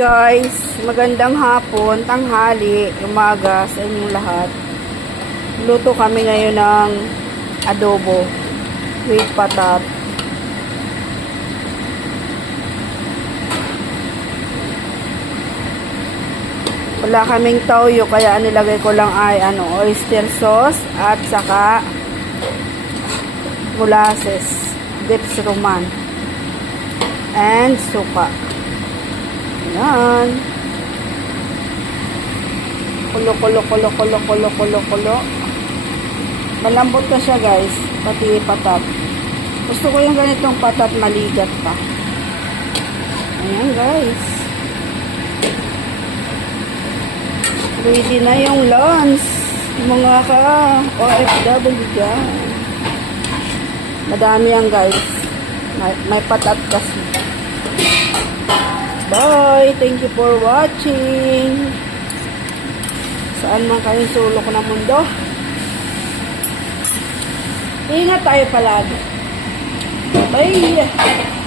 guys, magandang hapon, tanghali, umaga sa inyong lahat. Luto kami ngayon ng adobo with patat. Wala kaming toyo kaya nilagay ko lang ay oyster sauce at saka molasses, dips roman and suka. Yan. Kulo. Malambot na siya guys, pati patat. Gusto ko yung ganitong patat maligat pa. Ayan guys. Ready na yung lunch. Mga OFW dyan. Madami yan guys. May patat kasi. Bye! Thank you for watching. Saan man kayong sulok ng mundo. Ingat tayo palagi. Bye!